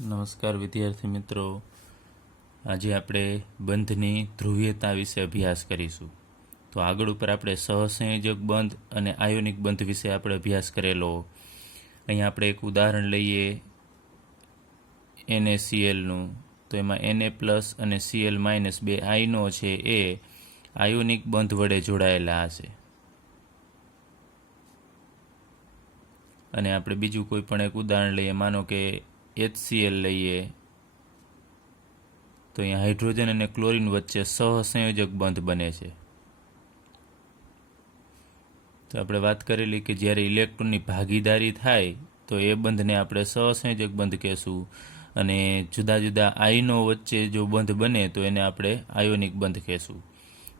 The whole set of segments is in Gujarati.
નમસ્કાર વિદ્યાર્થી મિત્રો, આજે આપણે બંધની ધ્રુવીયતા વિશે અભ્યાસ કરીશું. તો આગળ ઉપર આપણે સહસંયોજક બંધ અને આયોનિક બંધ વિશે આપણે અભ્યાસ કરેલો. અહીંયા આપણે એક ઉદાહરણ લઈએ NaClનું. તો એમાં Na+ અને Cl- બે આયનો છે એ આયોનિક બંધ વડે જોડાયેલા હશે. અને આપણે બીજું કોઈ પણ એક ઉદાહરણ લઈએ, માનો કે HCl લઈએ. તો અહીંયા હાઇડ્રોજન અને ક્લોરીન વચ્ચે સહસંયોજક બંધ બને છે. તો આપણે વાત કરેલી કે જ્યારે ઇલેક્ટ્રોનની ભાગીદારી થાય તો એ બંધને આપણે સહસંયોજક બંધ કહેશું, અને જુદા જુદા આયનો વચ્ચે જો બંધ બને તો એને આપણે આયોનિક બંધ કહેશું.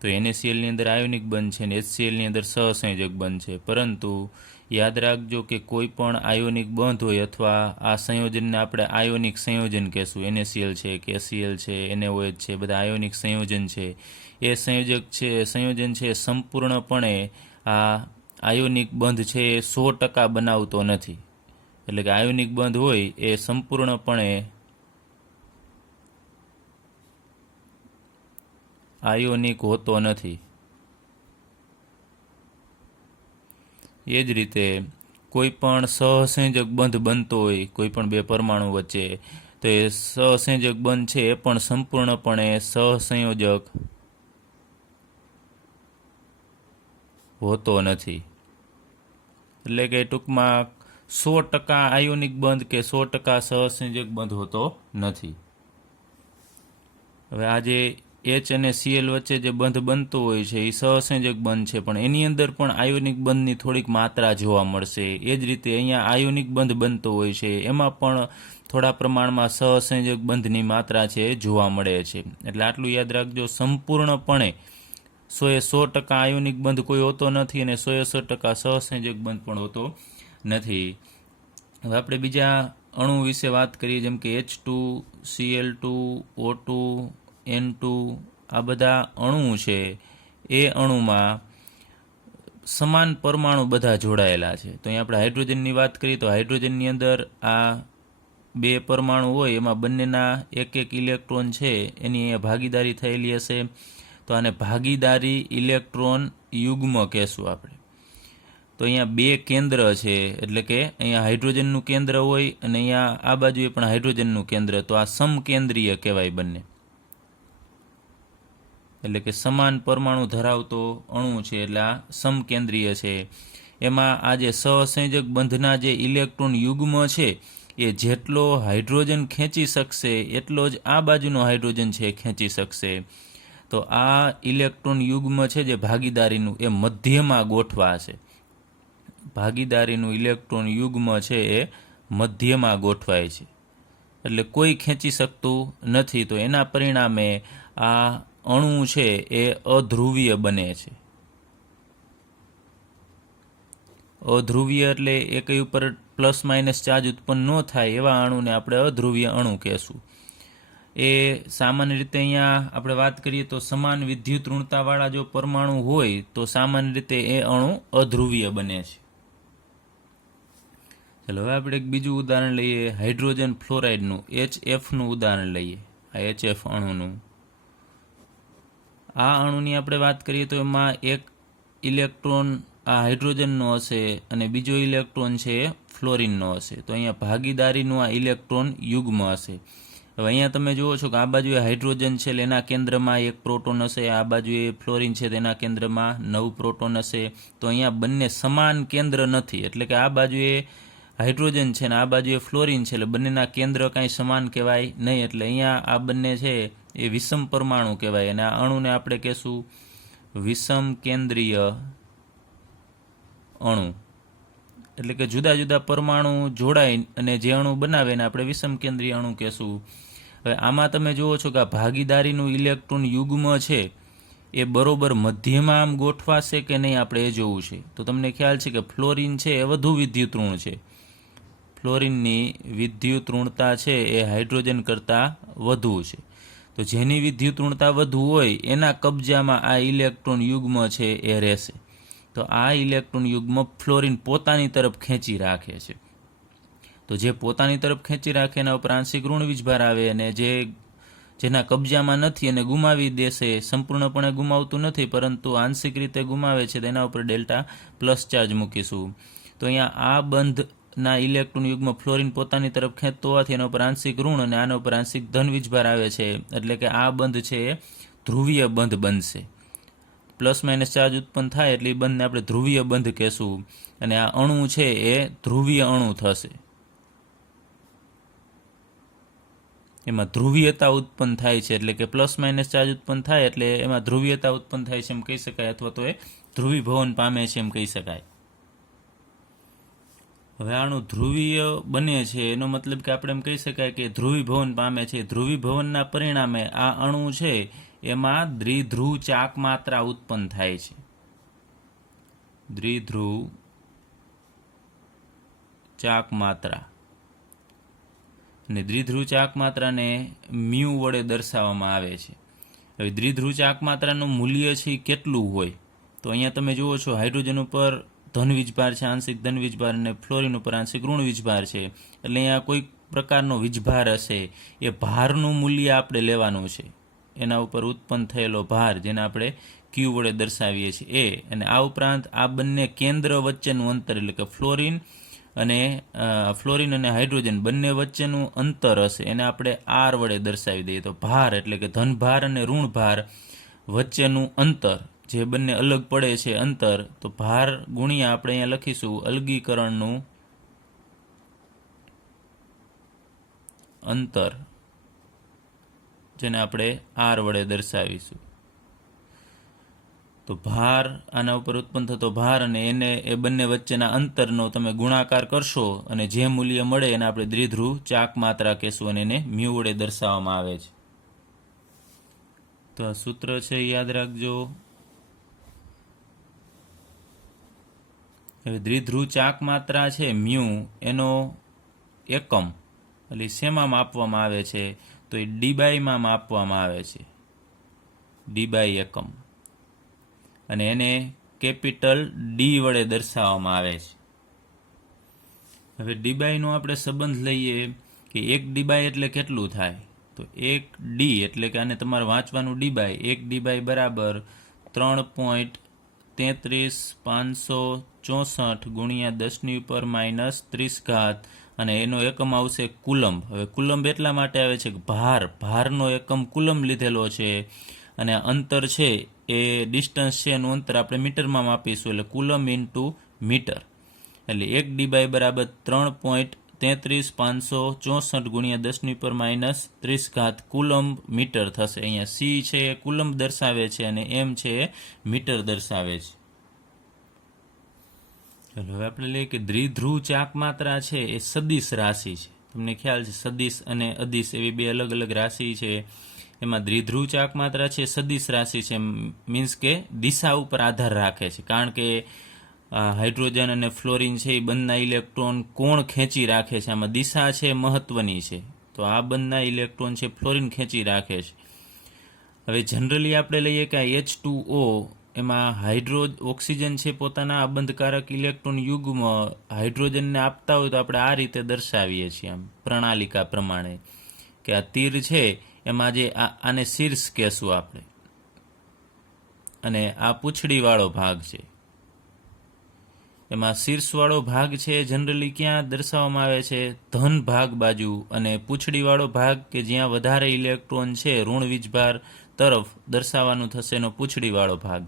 તો NaClની અંદર આયોનિક બંધ છે અને HClની અંદર સહસંયોજક બંધ છે. પરંતુ યાદ રાખજો કે કોઈ પણ આયોનિક બંધ હોય અથવા આ સંયોજનને આપણે આયોનિક સંયોજન કહેશું. NaCl છે, KCl છે, NaOH છે, બધા આયોનિક સંયોજન છે. એ સંયોજન છે સંપૂર્ણપણે આ આયોનિક બંધ છે એ 100% બનાવતો નથી. એટલે કે આયોનિક બંધ હોય એ સંપૂર્ણપણે આયોનિક હોતો નથી. એ જ રીતે કોઈ પણ સહસંયોજક બંધ બનતો હોય કોઈ પણ બે પરમાણુ વચ્ચે, તો એ સહસંયોજક બંધ છે એ પણ સંપૂર્ણપણે સહસંયોજક હોતો નથી. એટલે કે ટૂંકમાં 100% આયોનિક બંધ કે 100% સહસંયોજક બંધ હોતો નથી. હવે આજે H અને Cl વચ્ચે જે બંધ બનતો હોય છે એ સહસંયોજક બંધ છે, પણ એની અંદર પણ આયોનિક બંધની થોડીક માત્રા જોવા મળશે. એ જ રીતે અહીંયા આયોનિક બંધ બનતો હોય છે, એમાં પણ થોડા પ્રમાણમાં સહસંયોજક બંધની માત્રા છે જોવા મળે છે. એટલે આટલું યાદ રાખજો, સંપૂર્ણપણે 100% આયોનિક બંધ કોઈ હોતો નથી અને 100% સહસંયોજક બંધ પણ હોતો નથી. હવે આપણે બીજા અણુ વિશે વાત કરીએ, જેમ કે H2, Cl2, O2, N2. આ બધા અણુ છે એ અણુમાં સમાન પરમાણુ બધા જોડાયેલા છે. તો અહીંયા આપણે હાઇડ્રોજનની વાત કરીએ તો હાઇડ્રોજનની અંદર આ બે પરમાણુ હોય એમાં બંનેના એક એક ઇલેક્ટ્રોન છે એની અહીંયા ભાગીદારી થયેલી હશે. તો આને ભાગીદારી ઇલેક્ટ્રોન યુગ્મ કહેશું આપણે. તો અહીંયા બે કેન્દ્ર છે, એટલે કે અહીંયા હાઇડ્રોજનનું કેન્દ્ર હોય અને અહીંયા આ બાજુએ પણ હાઇડ્રોજનનું કેન્દ્ર. તો આ સમકેન્દ્રીય કહેવાય બંને. એટલે કે સમાન પરમાણુ ધરાવતો અણુ છે એટલે આ સમકેન્દ્રીય છે. એમાં આ જે સહસંયોજક બંધના જે ઇલેક્ટ્રોન યુગ્મ છે એ જેટલો હાઇડ્રોજન ખેંચી શકશે એટલો જ આ બાજુનો હાઇડ્રોજન છે ખેંચી શકશે. તો આ ઇલેક્ટ્રોન યુગ્મ છે જે ભાગીદારીનું એ મધ્યમાં ગોઠવાશે. ભાગીદારીનું ઇલેક્ટ્રોન યુગ્મ છે એ મધ્યમાં ગોઠવાય છે, એટલે કોઈ ખેંચી શકતું નથી. તો એના પરિણામે આ અણુ છે એ અધ્રુવીય બને છે. અધ્રુવીય એટલે એ કઈ ઉપર ± ચાર્જ ઉત્પન્ન ન થાય એવા અણુને આપણે અધ્રુવીય અણુ કહેશું. એ સામાન્ય રીતે અહીંયા આપણે વાત કરીએ તો સમાન વિદ્યુત ઋણતાવાળા જો પરમાણુ હોય તો સામાન્ય રીતે એ અણુ અધ્રુવીય બને છે. ચાલો હવે આપણે એક બીજું ઉદાહરણ લઈએ, હાઇડ્રોજન ફ્લોરાઇડનું, HFનું ઉદાહરણ લઈએ. આ HF અણુનું. આ અણુની આપણે વાત કરીએ તો એમાં એક ઇલેક્ટ્રોન આ હાઇડ્રોજનનો હશે અને બીજો ઇલેક્ટ્રોન છે એ ફ્લોરિનનો હશે. તો અહીંયા ભાગીદારીનું આ ઇલેક્ટ્રોન યુગ્મ હશે. હવે અહીંયા તમે જુઓ છો કે આ બાજુએ હાઇડ્રોજન છે એટલે એના કેન્દ્રમાં એક પ્રોટોન હશે, આ બાજુએ ફ્લોરિન છે તેના કેન્દ્રમાં 9 પ્રોટોન હશે. તો અહીંયા બંને સમાન કેન્દ્ર નથી, એટલે કે આ બાજુએ હાઇડ્રોજન છે ને આ બાજુએ ફ્લોરિન છે, એટલે બંનેના કેન્દ્ર કાંઈ સમાન કહેવાય નહીં. એટલે અહીંયા આ બંને છે એ વિષમ પરમાણુ કહેવાય અને આ અણુને આપણે કહેશું વિષમ કેન્દ્રીય અણુ. એટલે કે જુદા જુદા પરમાણુ જોડાય અને જે અણુ બનાવે એને આપણે વિષમ કેન્દ્રીય અણુ કહેશું. હવે આમાં તમે જુઓ છો કે આ ભાગીદારીનું ઇલેક્ટ્રોન યુગ્મ છે એ બરોબર મધ્યમાં આમ ગોઠવાશે કે નહીં આપણે એ જોવું છે. તો તમને ખ્યાલ છે કે ફ્લોરિન છે એ વધુ વિદ્યુત ઋણ છે. ફ્લોરિનની વિદ્યુત ઋણતા છે એ હાઇડ્રોજન કરતાં વધુ છે. તો જેની વિદ્યુત ઋણતા વધુ હોય એના કબજામાં આ ઇલેક્ટ્રોન યુગ્મ છે એ રહેશે. તો આ ઇલેક્ટ્રોન યુગ્મ ફ્લોરિન પોતાની તરફ ખેંચી રાખે છે. તો જે પોતાની તરફ ખેંચી રાખે એના ઉપર આંશિક ઋણ વીજભાર આવે, અને જેના કબજામાં નથી અને ગુમાવી દેશે, સંપૂર્ણપણે ગુમાવતું નથી પરંતુ આંશિક રીતે ગુમાવે છે, તેના ઉપર ડેલ્ટા પ્લસ ચાર્જ મૂકીશું. તો અહીંયા આ બંધના ઇલેક્ટ્રોન યુગ્મ ફ્લોરિન પોતાની તરફ ખેંચતો હોવાથી એના ઉપર આંશિક ઋણ અને આના ઉપર આંશિક ધન વીજભાર આવે છે, એટલે કે આ બંધ છે એ ધ્રુવીય બંધ બનશે. પ્લસ માઇનસ ચાર્જ ઉત્પન્ન થાય એટલે એ બંધને આપણે ધ્રુવીય બંધ કહેશું, અને આ અણુ છે એ ધ્રુવીય અણુ થશે. એમાં ધ્રુવીયતા ઉત્પન્ન થાય છે, એટલે કે પ્લસ માઇનસ ચાર્જ ઉત્પન્ન થાય એટલે એમાં ધ્રુવીયતા ઉત્પન્ન થાય છે એમ કહી શકાય, અથવા તો એ ધ્રુવીભવન પામે છે એમ કહી શકાય. હવે આનું ધ્રુવીય બને છે એનો મતલબ કે આપણે એમ કહી શકાય કે ધ્રુવીભવન પામે છે. ધ્રુવીભવનના પરિણામે આ અણુ છે એમાં દ્વિધ્રુવ ચાક માત્રા ઉત્પન્ન થાય છે. દ્વિધ્રુવ ચાક માત્રા, અને દ્વિધ્રુવ ચાક માત્રાને મ્યુ વડે દર્શાવવામાં આવે છે. હવે દ્વિધ્રુવ ચાક માત્રાનું મૂલ્ય છે કેટલું હોય, તો અહીંયા તમે જુઓ છો હાઇડ્રોજન ઉપર ધન વીજભાર છે, આંશિક ધન વીજભાર, અને ફ્લોરિન ઉપર આંશિક ઋણ વીજભાર છે. એટલે અહીંયા કોઈ પ્રકારનો વીજભાર હશે, એ ભારનું મૂલ્ય આપણે લેવાનું છે, એના ઉપર ઉત્પન્ન થયેલો ભાર જેને આપણે ક્યુ વડે દર્શાવીએ છીએ એ. અને આ ઉપરાંત આ બંને કેન્દ્ર વચ્ચેનું અંતર, એટલે કે ફ્લોરિન અને હાઇડ્રોજન બંને વચ્ચેનું અંતર હશે, એને આપણે આર વડે દર્શાવી દઈએ. તો ભાર એટલે કે ધનભાર અને ઋણભાર વચ્ચેનું અંતર જે બંને અલગ પડે છે અંતર, તો ભાર ગુણ્યા આપણે અહીંયા લખીશું અલગીકરણનું અંતર, જેને આપણે આર વડે દર્શાવીશું. તો ભાર, આના ઉપર ઉત્પન્ન થતો ભાર અને એ બંને વચ્ચેના અંતરનો તમે ગુણાકાર કરશો અને જે મૂલ્ય મળે એને આપણે દ્વિધ્રુવ ચાક માત્રા કહેશું, અને એને મ્યુ વડે દર્શાવવામાં આવે છે. તો આ સૂત્ર છે યાદ રાખજો. હવે દ્વિધ્રુવ ચાક માત્રા છે મ્યુ, એનો એકમ એટલે શેમાં માપવામાં આવે છે, તો એ ડીબાઈમાં માપવામાં આવે છે, ડીબાઈ એકમ, અને એને કેપિટલ ડી વડે દર્શાવવામાં આવે છે. હવે ડીબાઈનો આપણે સંબંધ લઈએ કે એક ડીબાઈ એટલે કેટલું થાય, તો એક ડી એટલે કે આને તમારે વાંચવાનું ડીબાઈ, એક ડીબાઈ બરાબર 3.33564 ગુણ્યા 10⁻³ અને એનો એકમ આવશે કુલંબ. હવે કુલંબ એટલા માટે આવે છે કે ભારનો એકમ કુલંબ લીધેલો છે, અને અંતર છે એ ડિસ્ટન્સ છે એનું અંતર આપણે મીટરમાં માપીશું, એટલે કુલમ ઇન્ટુ મીટર. એટલે એક ડીબાઈ બરાબર 3.33564 ગુણ્યા 10⁻³ કુલમ મીટર થશે. અહીંયા સી છે એ કુલમ દર્શાવે છે અને એમ છે એ મીટર દર્શાવે છે. હવે આપણે લઈએ કે દ્વિધ્રુવ ચાક માત્રા છે એ સદિશ રાશિ છે. તમને ખ્યાલ છે સદિશ અને અદિશ એવી બે અલગ અલગ રાશિ છે. એમાં દ્વિધ્રુવ ચાક માત્રા છે સદિશ રાશિ છે, મીન્સ કે દિશા ઉપર આધાર રાખે છે, કારણ કે હાઇડ્રોજન અને ફ્લોરિન છે એ બંધના ઇલેક્ટ્રોન કોણ ખેંચી રાખે છે, આમાં દિશા છે મહત્વની છે. તો આ બંધના ઇલેક્ટ્રોન છે ફ્લોરિન ખેંચી રાખે છે. હવે જનરલી આપણે લઈએ કે H2O એમાં ઓક્સિજન છે પોતાના અબંધકારક ઇલેક્ટ્રોન યુગ્મ હાઇડ્રોજનને આપતા હોય તો આપણે આ રીતે દર્શાવીએ છીએ, આમ પ્રણાલિકા પ્રમાણે, કે આ તીર છે એમાં જે આને શીર્ષ કહેશું આપણે, અને આ પૂંછડીવાળો ભાગ છે, એમાં શીર્ષવાળો ભાગ છે જનરલી ક્યાં દર્શાવવામાં આવે છે, ધન ભાગ બાજુ, અને પૂંછડીવાળો ભાગ કે જ્યાં વધારે ઇલેક્ટ્રોન છે ઋણ વીજભાર તરફ દર્શાવવાનું થશે એનો પૂંછડીવાળો ભાગ.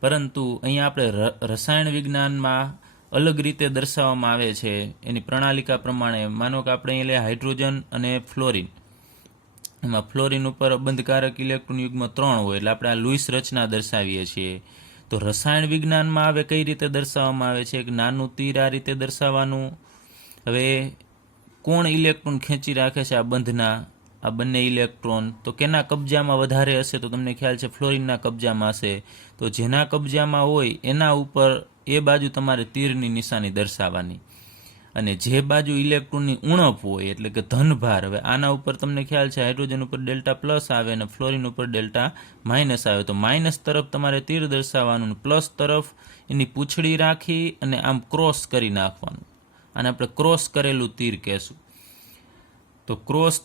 પરંતુ અહીંયા આપણે રસાયણ વિજ્ઞાનમાં અલગ રીતે દર્શાવવામાં આવે છે એની પ્રણાલિકા પ્રમાણે. માનો કે આપણે અહીંયા હાઇડ્રોજન અને ફ્લોરિન, એમાં ફ્લોરિન ઉપર બંધકારક ઇલેક્ટ્રોન યુગ્મ 3 હોય એટલે આપણે આ લુઈસ રચના દર્શાવીએ છીએ. તો રસાયણ વિજ્ઞાનમાં હવે કઈ રીતે દર્શાવવામાં આવે છે, એક નાનું તીર આ રીતે દર્શાવવાનું. હવે કોણ ઇલેક્ટ્રોન ખેંચી રાખે છે આ બંધના આ બંને ઇલેક્ટ્રોન, તો કેના કબજામાં વધારે હશે, તો તમને ખ્યાલ છે ફ્લોરિનના કબજામાં હશે. તો જેના કબજામાં હોય એના ઉપર એ બાજુ તમારે તીરની નિશાની દર્શાવવાની, અને જે બાજુ ઇલેક્ટ્રોનની ઉણપ હોય એટલે કે ધનભાર, હવે આના ઉપર તમને ખ્યાલ છે હાઇડ્રોજન ઉપર ડેલ્ટા પ્લસ આવે અને ફ્લોરિન ઉપર ડેલ્ટા માઇનસ આવે. તો માઇનસ તરફ તમારે તીર દર્શાવવાનું, પ્લસ તરફ એની પૂંછડી રાખી અને આમ ક્રોસ કરી નાખવાનું, આને આપણે ક્રોસ કરેલું તીર કહેશું. તો ક્રોસ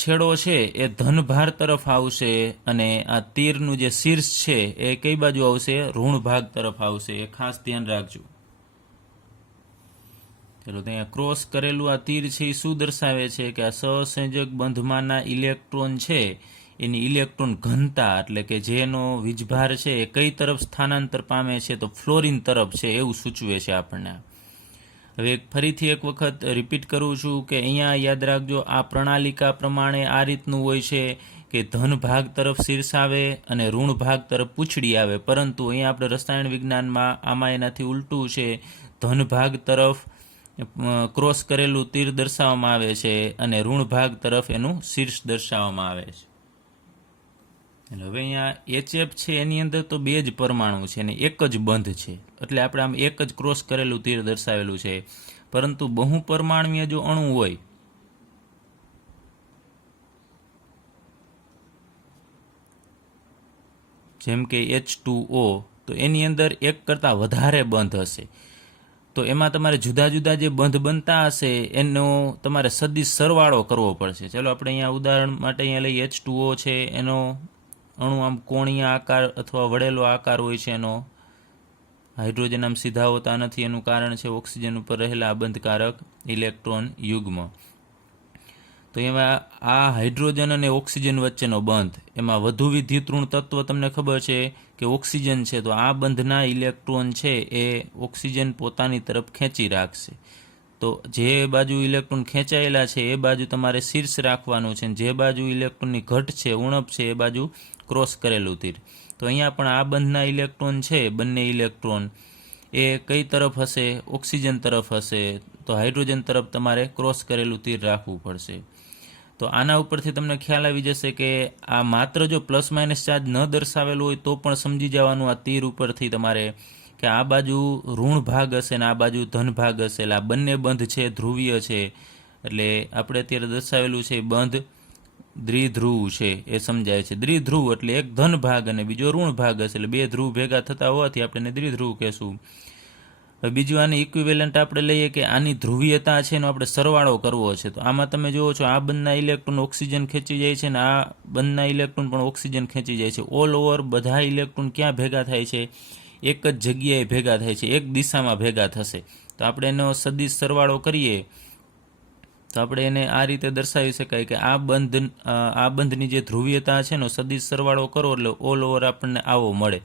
છેડો છે એ ધનભાર તરફ આવશે અને આ તીરનું જે શીર્ષ છે એ કઈ બાજુ આવશે? ઋણ ભાગ તરફ આવશે. એ ખાસ ધ્યાન રાખજો. ચલો, ત્યાં ક્રોસ કરેલું આ તીર છે એ શું દર્શાવે છે કે આ સહસંયોજક બંધમાંના ઇલેક્ટ્રોન છે એની ઇલેક્ટ્રોન ઘનતા, એટલે કે જેનો વીજભાર છે એ કઈ તરફ સ્થાનાંતર પામે છે? તો ફ્લોરિન તરફ છે, એવું સૂચવે છે આપણને. હવે ફરીથી એક વખત રિપીટ કરું છું કે અહીંયા યાદ રાખજો, આ પ્રણાલિકા પ્રમાણે આ રીતનું હોય છે કે ધન ભાગ તરફ શીર્ષ આવે અને ઋણ ભાગ તરફ પૂંછડી આવે, પરંતુ અહીંયા આપણે રસાયણ વિજ્ઞાનમાં આમાં એનાથી ઉલટું છે. ધન ભાગ તરફ ક્રોસ કરેલું તીર દર્શાવવામાં આવે છે અને ઋણ ભાગ તરફ એનું શીર્ષ દર્શાવવામાં આવે છે. હવે અહીંયા HF છે એની અંદર તો 2 જ પરમાણુ છે અને એક જ બંધ છે, એટલે આપણે આમ એક જ ક્રોસ કરેલું તીર દર્શાવેલું છે. પરંતુ બહુપરમાણુય જો અણુ હોય, જેમ કે H2O, તો એની અંદર એક કરતાં વધારે બંધ હશે. તો એમાં તમારે જુદા જુદા જે બંધ બનતા હશે એનો તમારે સદિશ સરવાળો કરવો પડશે. ચલો આપણે અહીંયા ઉદાહરણ માટે અહીંયા લઈએ. H2O છે, એનો અણુ આમ કોણીય આકાર અથવા વળેલો આકાર હોય છે એનો. હાઇડ્રોજન આમ સીધા હોતા નથી, એનું કારણ છે ઓક્સિજન ઉપર રહેલા બંધકારક ઇલેક્ટ્રોન યુગ્મ. તો એમાં આ હાઇડ્રોજન અને ઓક્સિજન વચ્ચેનો બંધ, એમાં વધુ વિદ્યુતઋણ તત્વ તમને ખબર છે કે ઓક્સિજન છે, તો આ બંધના ઇલેક્ટ્રોન છે એ ઓક્સિજન પોતાની તરફ ખેંચી રાખશે. તો જે બાજુ ઇલેક્ટ્રોન ખેંચાયેલા છે એ બાજુ તમારે શીર્ષ રાખવાનું છે, જે બાજુ ઇલેક્ટ્રોનની ઘટ છે, ઉણપ છે, એ બાજુ ક્રોસ કરેલું તીર. તો અહીંયા પણ આ બંધના ઇલેક્ટ્રોન છે, બંને ઇલેક્ટ્રોન એ કઈ તરફ હશે? ઓક્સિજન તરફ હશે. તો હાઇડ્રોજન તરફ તમારે ક્રોસ કરેલું તીર રાખવું પડશે. તો આના ઉપરથી તમને ખ્યાલ આવી જશે કે આ માત્ર જો પ્લસ માઇનસ ચાર્જ ન દર્શાવેલો હોય તો પણ સમજી જવાનું આ તીર ઉપરથી તમારે કે આ બાજુ ઋણ ભાગ હશે ને આ બાજુ ધન ભાગ હશે. એટલે આ બંને બંધ છે ધ્રુવીય છે, એટલે આપણે અત્યારે દર્શાવેલું છે બંધ દ્વિધ્રુવ છે, એ સમજાય છે. દ્વિધ્રુવ એટલે એક ધન ભાગ અને બીજો ઋણ ભાગ હશે, એટલે 2 ધ્રુવ ભેગા થતા હોવાથી આપણે એને દ્વિધ્રુવ કહેશું. બીજું આની ઇક્વિવેલન્ટ આપણે લઈએ કે આની ધ્રુવીયતા છે એનો આપણે સરવાળો કરવો છે. તો આમાં તમે જુઓ છો આ બંધના ઇલેક્ટ્રોન ઓક્સિજન ખેંચી જાય છે અને આ બંધના ઇલેક્ટ્રોન પણ ઓક્સિજન ખેંચી જાય છે. ઓલ ઓવર બધા ઇલેક્ટ્રોન ક્યાં ભેગા થાય છે? એક જ જગ્યાએ ભેગા થાય છે, એક દિશામાં ભેગા થશે. તો આપણે એનો સદિશ સરવાળો કરીએ તો આપણે એને આ રીતે દર્શાવી શકાય કે આ બંધની જે ધ્રુવીયતા છે એનો સદિશ સરવાળો કરો એટલે ઓલ ઓવર આપણને આવો મળે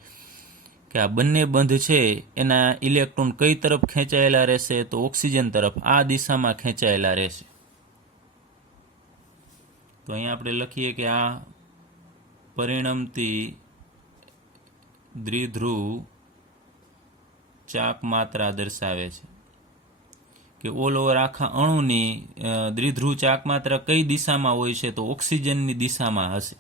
કે આ બંને બંધ છે એના ઇલેક્ટ્રોન કઈ તરફ ખેંચાયેલા રહેશે? તો ઓક્સિજન તરફ, આ દિશામાં ખેંચાયેલા રહેશે. તો અહીંયા આપણે લખીએ કે આ પરિણમતી દ્વિધ્રુવ ચાક માત્રા દર્શાવે છે કે ઓલ ઓવર આખા અણુની દ્વિધ્રુવ ચાક માત્રા કઈ દિશામાં હોય છે? તો ઓક્સિજનની દિશામાં હશે.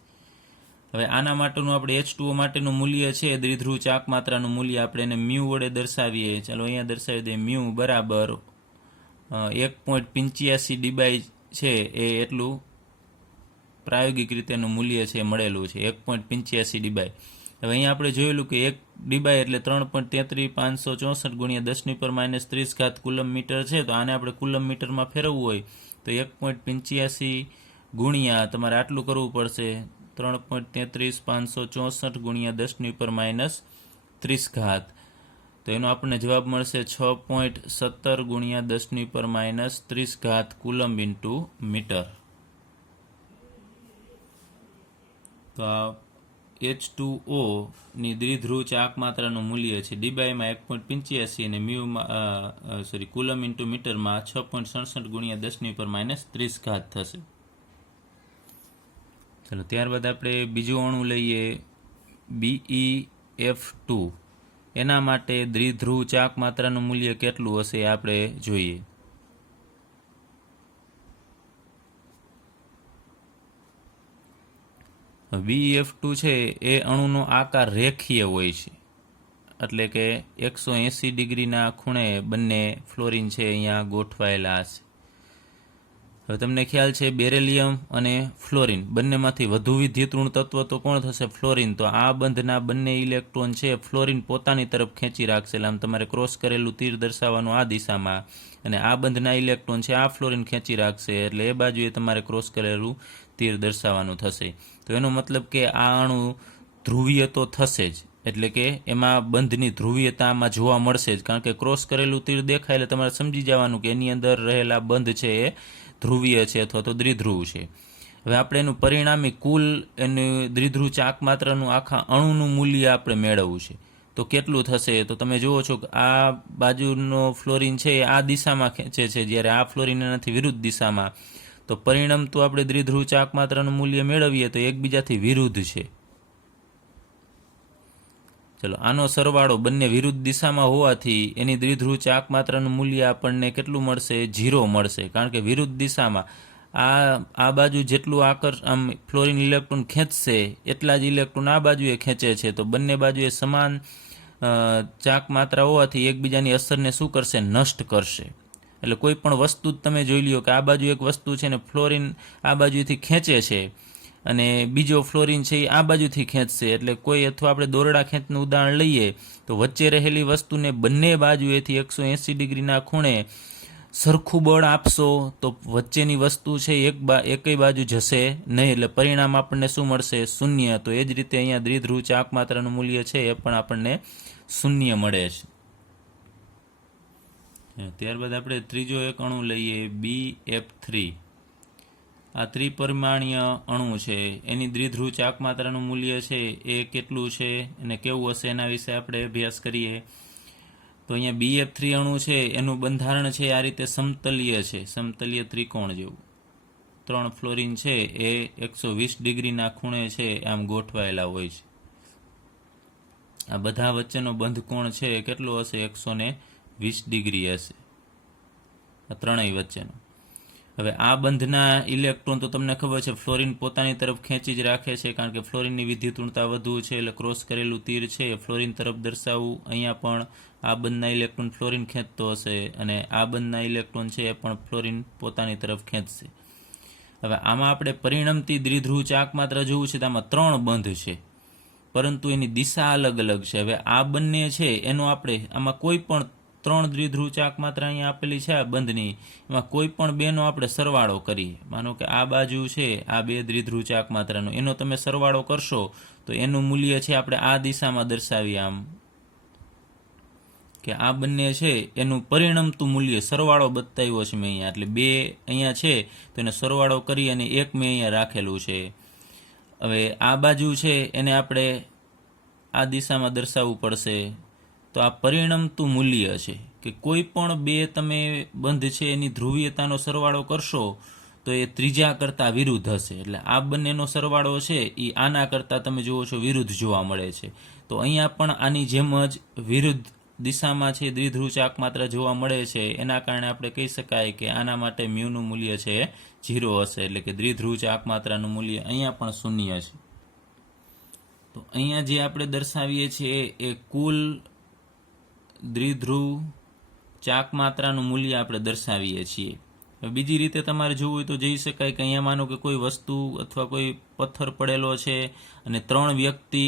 હવે આના માટેનું આપણે H2O માટેનું મૂલ્ય છે દ્વિધ્રુવ ચાક માત્રાનું મૂલ્ય આપણે એને મ્યુ વડે દર્શાવીએ. ચાલો અહીંયા દર્શાવી દઈએ. મ્યુ બરાબર 1.85 ડીબાઈ છે એ એટલું પ્રાયોગિક રીતેનું મૂલ્ય છે મળેલું છે, 1.85 ડીબાઈ. હવે અહીંયા આપણે જોયેલું કે 1 ડીબાઈ એટલે 3.33564 ગુણ્યા 10⁻³ કુલમ મીટર છે. તો આને આપણે કુલમ મીટરમાં ફેરવવું હોય તો 1.85 ગુણ્યા તમારે આટલું કરવું પડશે, 3.33564 ગુણ્યા 10⁻³ તો એનો આપણને જવાબ મળશે 6.17 ગુણ્યા 10⁻³ કુલમ ઇન્ટુ મીટર. તો આ H2O ની દ્વિધ્રુવ ચાક માત્રાનું મૂલ્ય છે ડીબાઈમાં 1.85 અને મ્યુમાં કુલમ ઇન્ટુ મીટરમાં 6.67 ગુણ્યા 10⁻³ થશે. ચાલો ત્યારબાદ આપણે બીજું અણુ લઈએ BeF2. એના માટે દ્વિધ્રુવ ચાક માત્રાનું મૂલ્ય કેટલું હશે એ આપણે જોઈએ. BeF2 છે એ અણુનો આકાર રેખીય હોય છે, એટલે કે 180 ડિગ્રીના ખૂણે બંને ફ્લોરિન છે અહીંયા ગોઠવાયેલા હશે. હવે તમને ખ્યાલ છે બેરેલિયમ અને ફ્લોરિન બંનેમાંથી વધુ વિદ્યુતઋણ તત્વ તો કોણ થશે? ફ્લોરિન. તો આ બંધના બંને ઇલેક્ટ્રોન છે ફ્લોરિન પોતાની તરફ ખેંચી રાખશે. એટલે આમ તમારે ક્રોસ કરેલું તીર દર્શાવવાનું આ દિશામાં, અને આ બંધના ઇલેક્ટ્રોન છે આ ફ્લોરિન ખેંચી રાખશે. એટલે એ બાજુએ તમારે ક્રોસ કરેલું તીર દર્શાવવાનું થશે. તો એનો મતલબ કે આ અણુ ધ્રુવીય તો થશે જ, એટલે કે એમાં બંધની ધ્રુવીયતા આમાં જોવા મળશે જ, કારણ કે ક્રોસ કરેલું તીર દેખાય એટલે તમારે સમજી જવાનું કે એની અંદર રહેલા બંધ છે એ ધ્રુવીય છે અથવા તો દ્વિધ્રુવ છે. હવે આપણે એનું પરિણામી કુલ એનું દ્વિધ્રુવ ચાક માત્રનું આખા અણુનું મૂલ્ય આપણે મેળવવું છે. તો કેટલું થશે? તો તમે જુઓ છો કે આ બાજુનો ફ્લોરિન છે એ આ દિશામાં ખેંચે છે, જ્યારે આ ફ્લોરિન એનાથી વિરુદ્ધ દિશામાં. તો પરિણામ તો આપણે દ્વિધ્રુવ ચાક માત્રનું મૂલ્ય મેળવીએ તો એકબીજાથી વિરુદ્ધ છે. ચલો, આનો સરવાળો બંને વિરુદ્ધ દિશામાં હોવાથી એની દ્વિધ્રુવ ચાક માત્રનું મૂલ્ય આપણને કેટલું મળશે? 0 મળશે, કારણ કે વિરુદ્ધ દિશામાં આ બાજુ જેટલું આમ ફ્લોરિન ઇલેક્ટ્રોન ખેંચશે એટલા જ ઇલેક્ટ્રોન આ બાજુએ ખેંચે છે. તો બંને બાજુએ સમાન ચાક માત્રા હોવાથી એકબીજાની અસરને શું કરશે? નષ્ટ કરશે. એટલે કોઈ પણ વસ્તુ જ તમે જોઈ લ્યો કે આ બાજુ એક વસ્તુ છે ને ફ્લોરિન આ બાજુથી ખેંચે છે અને બીજો ફ્લોરિન છે એ આ બાજુથી ખેંચશે. એટલે કોઈ અથવા આપણે દોરડા ખેંચનું ઉદાહરણ લઈએ તો વચ્ચે રહેલી વસ્તુને બંને બાજુએથી 180 ડિગ્રીના ખૂણે સરખું બળ આપશો તો વચ્ચેની વસ્તુ છે એકેય બાજુ જશે નહીં, એટલે પરિણામ આપણને શું મળશે? 0. તો એ જ રીતે અહીંયા દ્વિધ્રુવ ચાક માત્રાનું મૂલ્ય છે એ પણ આપણને 0 મળે છે. ત્યારબાદ આપણે ત્રીજો એક અણુ લઈએ BF3. આ ત્રિપરિમાણીય અણુ છે, એની દ્વિધ્રુવ ચાક માત્રાનું મૂલ્ય છે એ કેટલું છે અને કેવું હશે એના વિશે આપણે અભ્યાસ કરીએ. તો અહીંયા BF3 અણુ છે એનું બંધારણ છે આ રીતે સમતલીય છે, સમતલીય ત્રિકોણ જેવું. 3 ફ્લોરિન છે એ 120 ડિગ્રીના ખૂણે છે આમ ગોઠવાયેલા હોય છે. આ બધા વચ્ચેનો બંધ કોણ છે કેટલો હશે? 120 ડિગ્રી હશે આ ત્રણેય વચ્ચેનો. હવે આ બંધના ઇલેક્ટ્રોન તો તમને ખબર છે ફ્લોરિન પોતાની તરફ ખેંચી જ રાખે છે, કારણ કે ફ્લોરિનની વિદ્યુતઋણતા વધુ છે. એટલે ક્રોસ કરેલું તીર છે એ ફ્લોરિન તરફ દર્શાવવું. અહીંયા પણ આ બંધના ઇલેક્ટ્રોન ફ્લોરિન ખેંચતો હશે અને આ બંધના ઇલેક્ટ્રોન છે એ પણ ફ્લોરિન પોતાની તરફ ખેંચશે. હવે આમાં આપણે પરિણમતી દ્વિધ્રુવ ચાક માત્ર જોવું છે તો આમાં 3 બંધ છે, પરંતુ એની દિશા અલગ અલગ છે. હવે આ બંને છે એનો આપણે આમાં કોઈ પણ 3 દ્વિધ્રુવ ચાક માત્રા અહીંયા આપેલી છે આ બંધની, એમાં કોઈ પણ બેનો આપણે સરવાળો કરીએ. માનો કે આ બાજુ છે આ 2 દ્વિધ્રુવ ચાક માત્રાનો, એનો તમે સરવાળો કરશો તો એનું મૂલ્ય છે આપણે આ દિશામાં દર્શાવીએ આમ કે આ બંને છે એનું પરિણમતું મૂલ્ય સરવાળો બતાવ્યો છે મેં અહીંયા. એટલે 2 અહીંયા છે તો એનો સરવાળો કરી અને 1 મેં અહીંયા રાખેલું છે. હવે આ બાજુ છે એને આપણે આ દિશામાં દર્શાવવું પડશે. તો આ પરિણમતું મૂલ્ય છે કે કોઈ પણ 2 તમે બંધ છે એની ધ્રુવીયતાનો સરવાળો કરશો તો એ ત્રીજા કરતાં વિરુદ્ધ હશે. એટલે આ બંનેનો સરવાળો છે એ આના કરતાં તમે જુઓ છો વિરુદ્ધ જોવા મળે છે. તો અહીંયા પણ આની જેમ જ વિરુદ્ધ દિશામાં છે દ્વિધ્રુવ ચાક માત્રા જોવા મળે છે. એના કારણે આપણે કહી શકાય કે આના માટે મ્યુનું મૂલ્ય છે 0 હશે, એટલે કે દ્વિધ્રુવ ચાક માત્રાનું મૂલ્ય અહીંયા પણ 0 છે. તો અહીંયા જે આપણે દર્શાવીએ છીએ એ કુલ દ્વિધ્રુવ ચાક માત્રાનું મૂલ્ય આપણે દર્શાવીએ છીએ. બીજી રીતે તમારે જોવું હોય તો જઈ શકાય કે અહીંયા માનો કે કોઈ વસ્તુ અથવા કોઈ પથ્થર પડેલો છે અને 3 વ્યક્તિ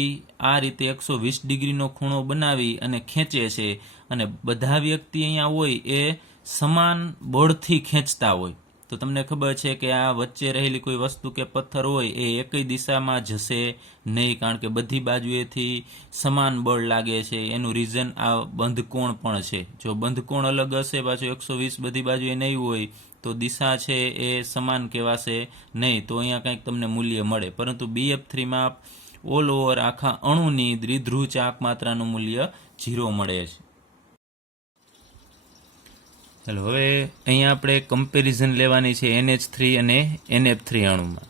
આ રીતે 120 ડિગ્રીનો ખૂણો બનાવી અને ખેંચે છે, અને બધા વ્યક્તિ અહીંયા હોય એ સમાન બળથી ખેંચતા હોય. તો તમને ખબર છે કે આ વચ્ચે રહેલી કોઈ વસ્તુ કે પથ્થર હોય એ એકય દિશામાં જશે નહીં, કારણ કે બધી બાજુએથી સમાન બળ લાગે છે. એનું રીઝન આ બંધ કોણ પણ છે. જો બંધ કોણ અલગ હશે પાછો 120 બધી બાજુએ નહીં હોય તો દિશા છે એ સમાન કહેવાશે નહીં. તો અહીંયા કંઈક તમને મૂલ્ય મળે. પરંતુ BF3માં ઓલ ઓવર આખા અણુની દ્વિધ્રુવ ચાક માત્રાનું મૂલ્ય 0 મળે છે. ચાલો, હવે અહીંયા આપણે કમ્પેરિઝન લેવાની છે NH3 અને NF3 અણુમાં.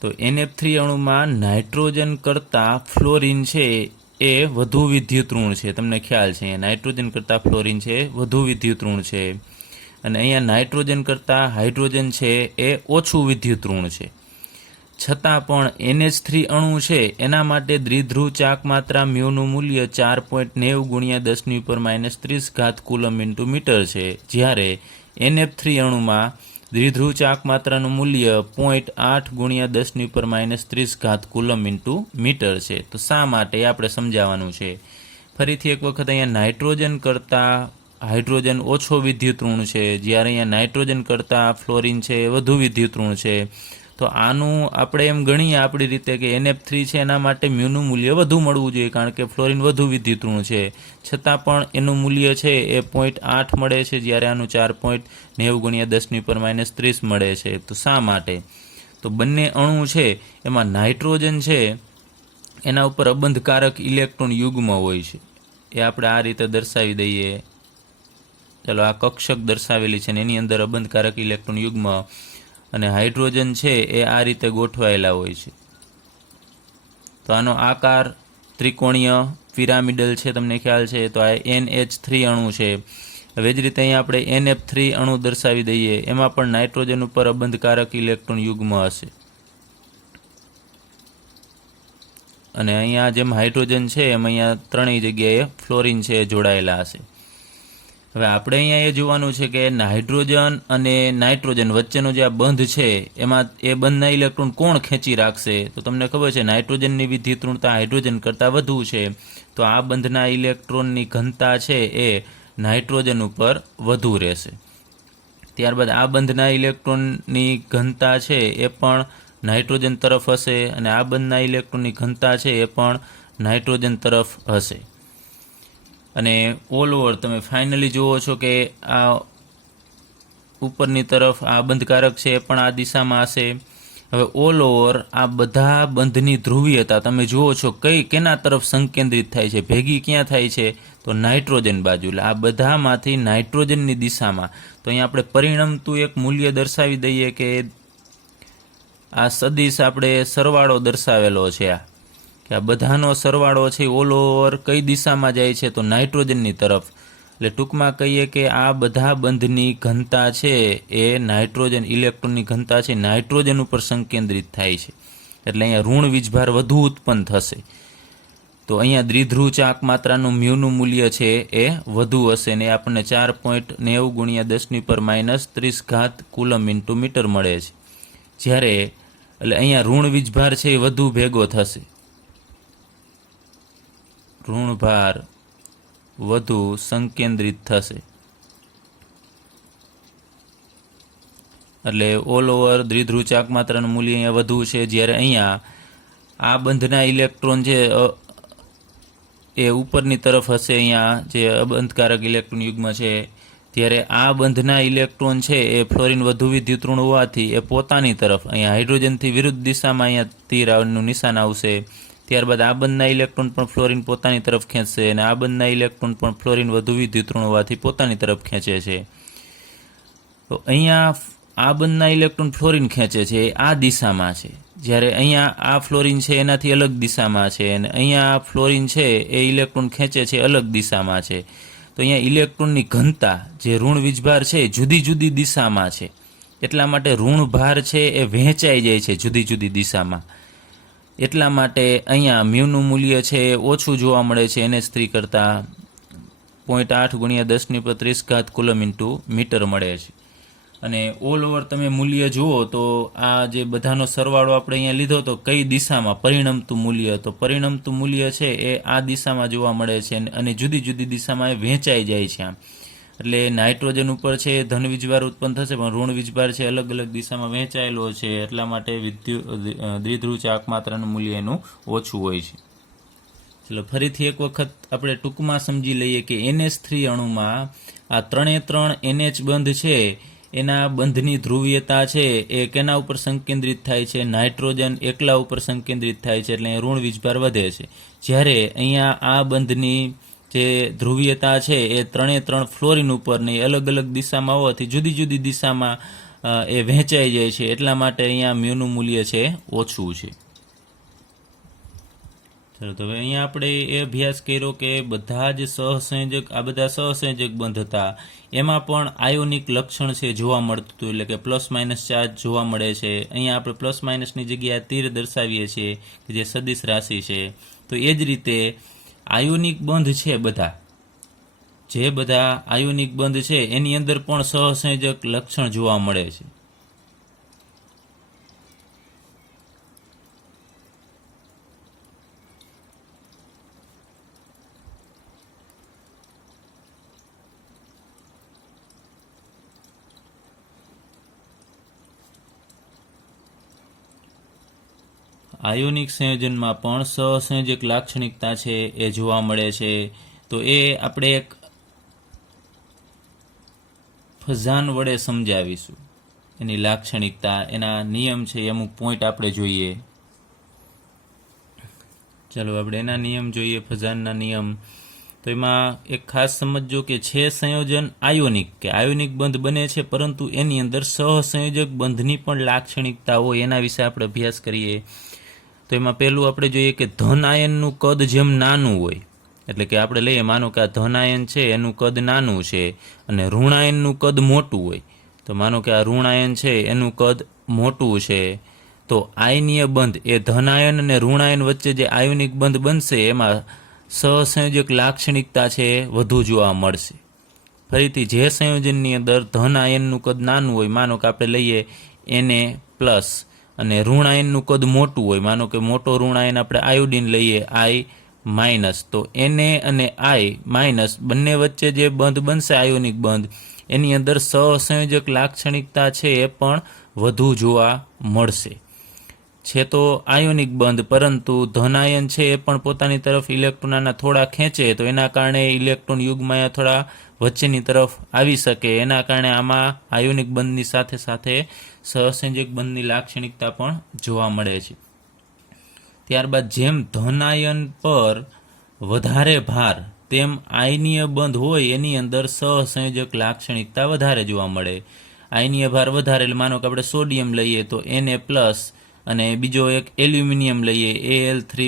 તો NF3 અણુમાં નાઇટ્રોજન કરતાં ફ્લોરિન છે એ વધુ વિદ્યુતઋણ છે. તમને ખ્યાલ છે અહીંયા નાઇટ્રોજન કરતાં ફ્લોરિન છે વધુ વિદ્યુતઋણ છે, અને અહીંયા નાઇટ્રોજન કરતાં હાઇડ્રોજન છે એ ઓછું વિદ્યુતઋણ છે. છતાં પણ NH3 અણુ છે એના માટે દ્વિધ્રુવ ચાક માત્રા મ્યુનું મૂલ્ય 4.90 × 10⁻³ કુલમ × મીટર છે, જ્યારે NF3 અણુમાં દ્વિધ્રુવ ચાક માત્રાનું મૂલ્ય 0.8 ગુણ્યા 10⁻³ કુલમ ઇન્ટુ મીટર છે. તો શા માટે આપણે સમજાવવાનું છે. ફરીથી એક વખત અહીંયા નાઇટ્રોજન કરતાં હાઇડ્રોજન ઓછો વિદ્યુત ઋણ છે, જ્યારે અહીંયા નાઇટ્રોજન કરતાં ફ્લોરિન છે એ વધુ વિદ્યુત ઋણ છે. તો આનું આપણે એમ ગણીએ આપણી રીતે કે NF3 છે એના માટે મ્યુનું મૂલ્ય વધુ મળવું જોઈએ, કારણ કે ફ્લોરિન વધુ વિદ્યુત ઋણ છે. છતાં પણ એનું મૂલ્ય છે એ 0.8 મળે છે, જ્યારે આનું 4.90 ગુણ્યા 10⁻³ મળે છે. તો શા માટે? તો બંને અણુ છે એમાં નાઇટ્રોજન છે એના ઉપર અબંધકારક ઇલેક્ટ્રોન યુગ્મ હોય છે. એ આપણે આ રીતે દર્શાવી દઈએ. ચાલો, આ કક્ષક દર્શાવેલી છે ને એની અંદર અબંધકારક ઇલેક્ટ્રોન યુગ્મ, અને હાઇડ્રોજન છે એ આ રીતે ગોઠવાયેલા હોય છે. તો આનો આકાર ત્રિકોણીય પિરામિડલ છે, તમને ખ્યાલ છે. તો આ NH3 અણુ છે. હવે જ રીતે અહીંયા આપણે NF3 અણુ દર્શાવી દઈએ. એમાં પણ નાઇટ્રોજન ઉપર અબંધકારક ઇલેક્ટ્રોન યુગ્મ હશે, અને અહીંયા જેમ હાઇડ્રોજન છે એમ અહીંયા ત્રણેય જગ્યાએ ફ્લોરિન છે જોડાયેલા હશે. હવે આપણે અહીંયા એ જોવાનું છે કે હાઇડ્રોજન અને નાઇટ્રોજન વચ્ચેનો જે આ બંધ છે એમાં એ બંધના ઇલેક્ટ્રોન કોણ ખેંચી રાખશે. તો તમને ખબર છે નાઇટ્રોજનની વિદ્યુત ઋણતા હાઇડ્રોજન કરતાં વધુ છે. તો આ બંધના ઇલેક્ટ્રોનની ઘનતા છે એ નાઇટ્રોજન ઉપર વધુ રહેશે. ત્યારબાદ આ બંધના ઇલેક્ટ્રોનની ઘનતા છે એ પણ નાઇટ્રોજન તરફ હશે, અને આ બંધના ઇલેક્ટ્રોનની ઘનતા છે એ પણ નાઇટ્રોજન તરફ હશે. અને ઓલ ઓવર તમે ફાઇનલી જુઓ છો કે આ ઉપરની તરફ આ બંધકારક છે એ પણ આ દિશામાં હશે. હવે ઓલ ઓવર આ બધા બંધની ધ્રુવીયતા તમે જુઓ છો કેના તરફ સંકેન્દ્રિત થાય છે, ભેગી ક્યાં થાય છે? તો નાઇટ્રોજન બાજુ. એટલે આ બધામાંથી નાઇટ્રોજનની દિશામાં. તો અહીંયા આપણે પરિણમતું એક મૂલ્ય દર્શાવી દઈએ કે આ સદિશ આપણે સરવાળો દર્શાવેલો છે, કે આ બધાનો સરવાળો છે ઓલ ઓવર કઈ દિશામાં જાય છે? તો નાઇટ્રોજનની તરફ. એટલે ટૂંકમાં કહીએ કે આ બધા બંધની ઘનતા છે એ નાઇટ્રોજન ઇલેક્ટ્રોનની ઘનતા છે નાઇટ્રોજન ઉપર સંકેન્દ્રિત થાય છે. એટલે અહીંયા ઋણ વીજભાર વધુ ઉત્પન્ન થશે. તો અહીંયા દ્વિધ્રુવ ચાક માત્રાનું મ્યુનું મૂલ્ય છે એ વધુ હશે, ને આપણને 4.90 ગુણ્યા 10⁻³ કુલમ ઇન્ટુ મીટર મળે છે. જ્યારે એટલે અહીંયા ઋણ વીજભાર છે એ વધુ ભેગો થશે, ઋણભાર વધુ સંકેન્દ્રિત થશે. એટલે ઓલ ઓવર દ્વિધ્રુવ ચાક માત્રાનું મૂલ્ય અહીંયા વધુ છે, જ્યારે અહીંયા આ બંધના ઇલેક્ટ્રોન છે એ ઉપરની તરફ હશે. અહીંયા જે અબંધકારક ઇલેક્ટ્રોન યુગ્મ છે, ત્યારે આ બંધના ઇલેક્ટ્રોન છે એ ફ્લોરિન વધુ વિદ્યુત ઋણ હોવાથી એ પોતાની તરફ અહીંયા હાઇડ્રોજનથી વિરુદ્ધ દિશામાં અહીંયા તીરનું નિશાન આવશે. ત્યારબાદ આ બંધના ઇલેક્ટ્રોન પણ ફ્લોરિન પોતાની તરફ ખેંચશે, અને આ બંધના ઇલેક્ટ્રોન પણ ફ્લોરિન વધુ વિદ્યુત ઋણ હોવાથી પોતાની તરફ ખેંચે છે. તો અહીંયા આ બંધના ઇલેક્ટ્રોન ફ્લોરિન ખેંચે છે એ આ દિશામાં છે, જ્યારે અહીંયા આ ફ્લોરિન છે એનાથી અલગ દિશામાં છે, અને અહીંયા ફ્લોરિન છે એ ઇલેક્ટ્રોન ખેંચે છે અલગ દિશામાં છે. તો અહીંયા ઇલેક્ટ્રોનની ઘનતા જે ઋણ વીજભાર છે જુદી જુદી દિશામાં છે, એટલા માટે ઋણ ભાર છે એ વહેંચાઈ જાય છે જુદી જુદી દિશામાં. એટલા માટે અહીંયા મ્યુનું મૂલ્ય છે એ ઓછું જોવા મળે છે NH3 કરતાં. 0.8 ગુણ્યા 10⁻³ કુલમ ઇન્ટુ મીટર મળે છે. અને ઓલ ઓવર તમે મૂલ્ય જુઓ તો આ જે બધાનો સરવાળો આપણે અહીંયા લીધો તો કઈ દિશામાં પરિણમતું મૂલ્ય, તો પરિણમતું મૂલ્ય છે એ આ દિશામાં જોવા મળે છે, અને જુદી જુદી દિશામાં એ વહેંચાઈ જાય છે આમ. એટલે નાઇટ્રોજન ઉપર છે ધન વીજભાર ઉત્પન્ન થશે, પણ ઋણ વીજભાર છે અલગ અલગ દિશામાં વહેંચાયેલો છે, એટલા માટે દ્વિધ્રુવ ચાક માત્રાનું મૂલ્ય એનું ઓછું હોય છે. ચલો ફરીથી એક વખત આપણે ટૂંકમાં સમજી લઈએ કે NH3 અણુમાં આ 3 NH બંધ છે એના બંધની ધ્રુવીયતા છે એ કેના ઉપર સંકેન્દ્રિત થાય છે? નાઇટ્રોજન એકલા ઉપર સંકેન્દ્રિત થાય છે, એટલે ઋણ વીજભાર વધે છે. જ્યારે અહીંયા આ બંધની જે ધ્રુવીયતા છે એ 3 ફ્લોરિન ઉપર ને અલગ અલગ દિશામાં હોવાથી જુદી જુદી દિશામાં એ વહેંચાઈ જાય છે, એટલા માટે અહીંયા મ્યુનું મૂલ્ય છે ઓછું છે. ચલો તો હવે અહીંયા આપણે એ અભ્યાસ કર્યો કે બધા જ સહસંયોજક આ બધા સહસંયોજક બંધ હતા એમાં પણ આયોનિક લક્ષણ છે જોવા મળતું હતું, એટલે કે પ્લસ માઇનસ ચાર્જ જોવા મળે છે. અહીંયા આપણે પ્લસ માઇનસની જગ્યાએ તીર દર્શાવીએ છીએ કે જે સદિશ રાશિ છે. તો એ જ રીતે આયોનિક બંધ છે બધા, જે બધા આયોનિક બંધ છે એની અંદર પણ સહસંયોજક લક્ષણ જોવા મળે છે. આયોનિક સંયોજનમાં પણ સહસંયોજક લાક્ષણિકતા છે એ જોવા મળે છે. તો એ આપણે એક ફઝાન વડે સમજાવીશું. એની લાક્ષણિકતા, એના નિયમ છે, અમુક પોઈન્ટ આપણે જોઈએ. ચાલો આપણે એના નિયમ જોઈએ, ફઝાનના નિયમ. તો એમાં એક ખાસ સમજજો કે છે સંયોજન આયોનિક, કે આયોનિક બંધ બને છે પરંતુ એની અંદર સહસંયોજક બંધની પણ લાક્ષણિકતા હોય, એના વિશે આપણે અભ્યાસ કરીએ. તો એમાં પહેલું આપણે જોઈએ કે ધન આયનનું કદ જેમ નાનું હોય, એટલે કે આપણે લઈએ, માનો કે આ ધન આયન છે એનું કદ નાનું છે અને ઋણ આયનનું કદ મોટું હોય. તો માનો કે આ ઋણ આયન છે એનું કદ મોટું છે, તો આયનીય બંધ એ ધન આયન અને ઋણ આયન વચ્ચે જે આયોનિક બંધ બનશે એમાં સહસંયોજક લાક્ષણિકતા છે વધુ જોવા મળશે. ફરીથી જે સંયોજનની અંદર ધન આયનનું કદ નાનું હોય, માનો કે આપણે લઈએ Na+, અને ઋણ આયનનું કદ મોટું હોય, માનો કે મોટો ઋણ આયન આપણે આયોડિન લઈએ I-, તો Na અને I- બંને વચ્ચે જે બંધ બનશે આયોનિક બંધ, એની અંદર સહસંયોજક લાક્ષણિકતા છે એ પણ વધુ જોવા મળશે. છે તો આયોનિક બંધ, પરંતુ ધન આયન છે એ પણ પોતાની તરફ ઇલેક્ટ્રોનના થોડા ખેંચે, તો એના કારણે ઇલેક્ટ્રોન યુગ્મમાં થોડા વચ્ચેની તરફ આવી શકે. એના કારણે આમાં આયોનિક બંધની સાથે સાથે સહસંયોજક બંધની લાક્ષણિકતા પણ જોવા મળે છે. ત્યારબાદ જેમ ધન આયન પર વધારે ભાર, તેમ આયનીય બંધ હોય એની અંદર સહસંયોજક લાક્ષણિકતા વધારે જોવા મળે. આયનીય ભાર વધારે, એટલે માનો કે આપણે સોડિયમ લઈએ તો Na+, અને બીજો એક એલ્યુમિનિયમ લઈએ Al3+,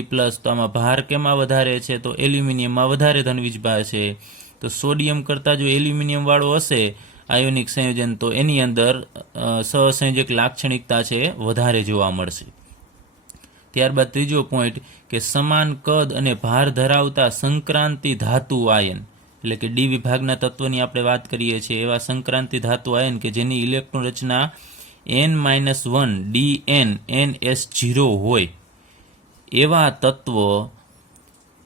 તો આમાં ભાર કેમાં વધારે છે? તો એલ્યુમિનિયમમાં વધારે ધનવીજ ભાર છે. તો સોડિયમ કરતાં જો એલ્યુમિનિયમ વાળો હશે આયોનિક સંયોજન, તો એની અંદર સહસંયોજક લાક્ષણિકતા છે વધારે જોવા મળશે. ત્યારબાદ ત્રીજો પોઈન્ટ કે સમાન કદ અને ભાર ધરાવતા સંક્રાંતિ ધાતુ આયન, એટલે કે ડી વિભાગના તત્વની આપણે વાત કરીએ છીએ, એવા સંક્રાંતિ ધાતુ આયન કે જેની ઇલેક્ટ્રોન રચના N-1 DN-NS0 હોય, એવા તત્વ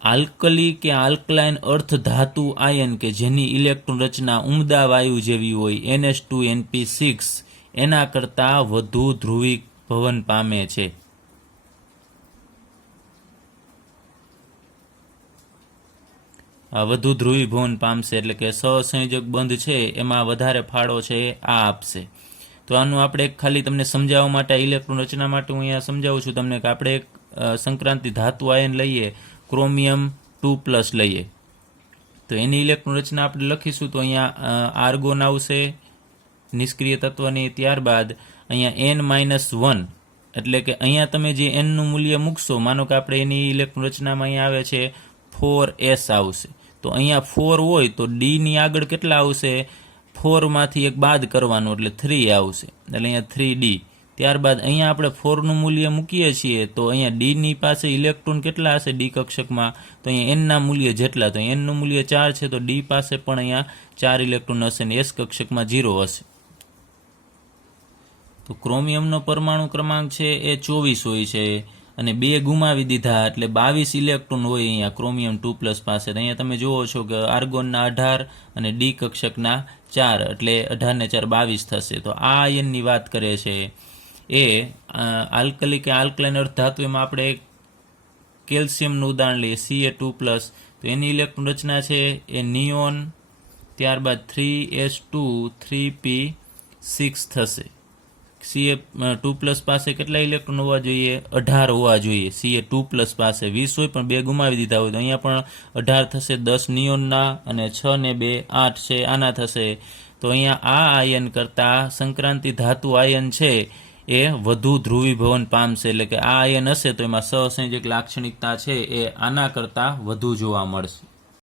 આલ્કલી કે આલ્કલાઇન અર્થ ધાતુ આયન કે જેની ઇલેક્ટ્રોન રચના ઉમદા વાયુ જેવી હોય NH2NP6, એના કરતાં વધુ ધ્રુવીભવન પામે છે. વધુ ધ્રુવીભવન પામશે, એટલે કે સહસંયોજક બંધ છે એમાં વધારે ફાળો છે આ આપશે. તો આનું આપણે ખાલી તમને સમજાવવા માટે, ઇલેક્ટ્રોન રચના માટે હું અહીંયા સમજાવું છું તમને કે આપણે એક સંક્રાંતિ ધાતુ આયન લઈએ, ક્રોમિયમ 2+ લઈએ, તો એની ઇલેક્ટ્રોન રચના આપણે લખીશું તો અહીંયા આર્ગોન આવશે નિષ્ક્રિય તત્વની. ત્યારબાદ અહીંયા N-1, એટલે કે અહીંયા તમે જે Nનું મૂલ્ય મૂકશો, માનો કે આપણે એની ઇલેક્ટ્રોન રચનામાં અહીંયા આવે છે 4s આવશે, તો અહીંયા 4 હોય તો Dની આગળ કેટલા આવશે? 4 માંથી એક બાદ કરવાનું એટલે 3 આવશે, એટલે અહીંયા 3D. ત્યારબાદ અહીંયા આપણે 4નું મૂલ્ય મૂકીએ છીએ તો અહીંયા Dની પાસે ઇલેક્ટ્રોન કેટલા હશે ડી કક્ષકમાં? તો અહીંયા Nના મૂલ્ય જેટલા, તો Nનું મૂલ્ય 4 છે તો D પાસે પણ અહીંયા 4 ઇલેક્ટ્રોન હશે અને S કક્ષકમાં 0 હશે. તો ક્રોમિયમનો પરમાણુ ક્રમાંક છે એ 24 હોય છે અને 2 ગુમાવી દીધા એટલે 22 ઇલેક્ટ્રોન હોય અહીંયા ક્રોમિયમ 2+ પાસે. અહીંયા તમે જુઓ છો કે આર્ગોનના 18 અને ડી કક્ષકના 4, એટલે 18 ને 4 22 થશે. તો આ આયનની વાત કરે છે એ આલ્કલી કે આલ્કલાઇન અર્થ ધાતુ, એમાં આપણે કેલ્શિયમનું ઉદાહરણ લઈએ Ca2+, તો એની ઇલેક્ટ્રોન રચના છે એ નિયોન, ત્યારબાદ 3s2 3p6 થશે. Ca2+ પાસે કેટલા ઇલેક્ટ્રોન હોવા જોઈએ? 18 હોવા જોઈએ. Ca2+ પાસે 20 હોય પણ 2 ગુમાવી દીધા હોય, તો અહીંયા પણ 18 થશે. 10 નિયોનના અને 6 ને 2 8 છે, આના થશે. તો અહીંયા આ આયન કરતાં સંક્રાંતિ ધાતુ આયન છે એ વધુ ધ્રુવીભવન પામશે, એટલે કે આ આયન હશે તો એમાં સહસંયોજક લાક્ષણિકતા છે એ આના કરતાં વધુ જોવા મળશે.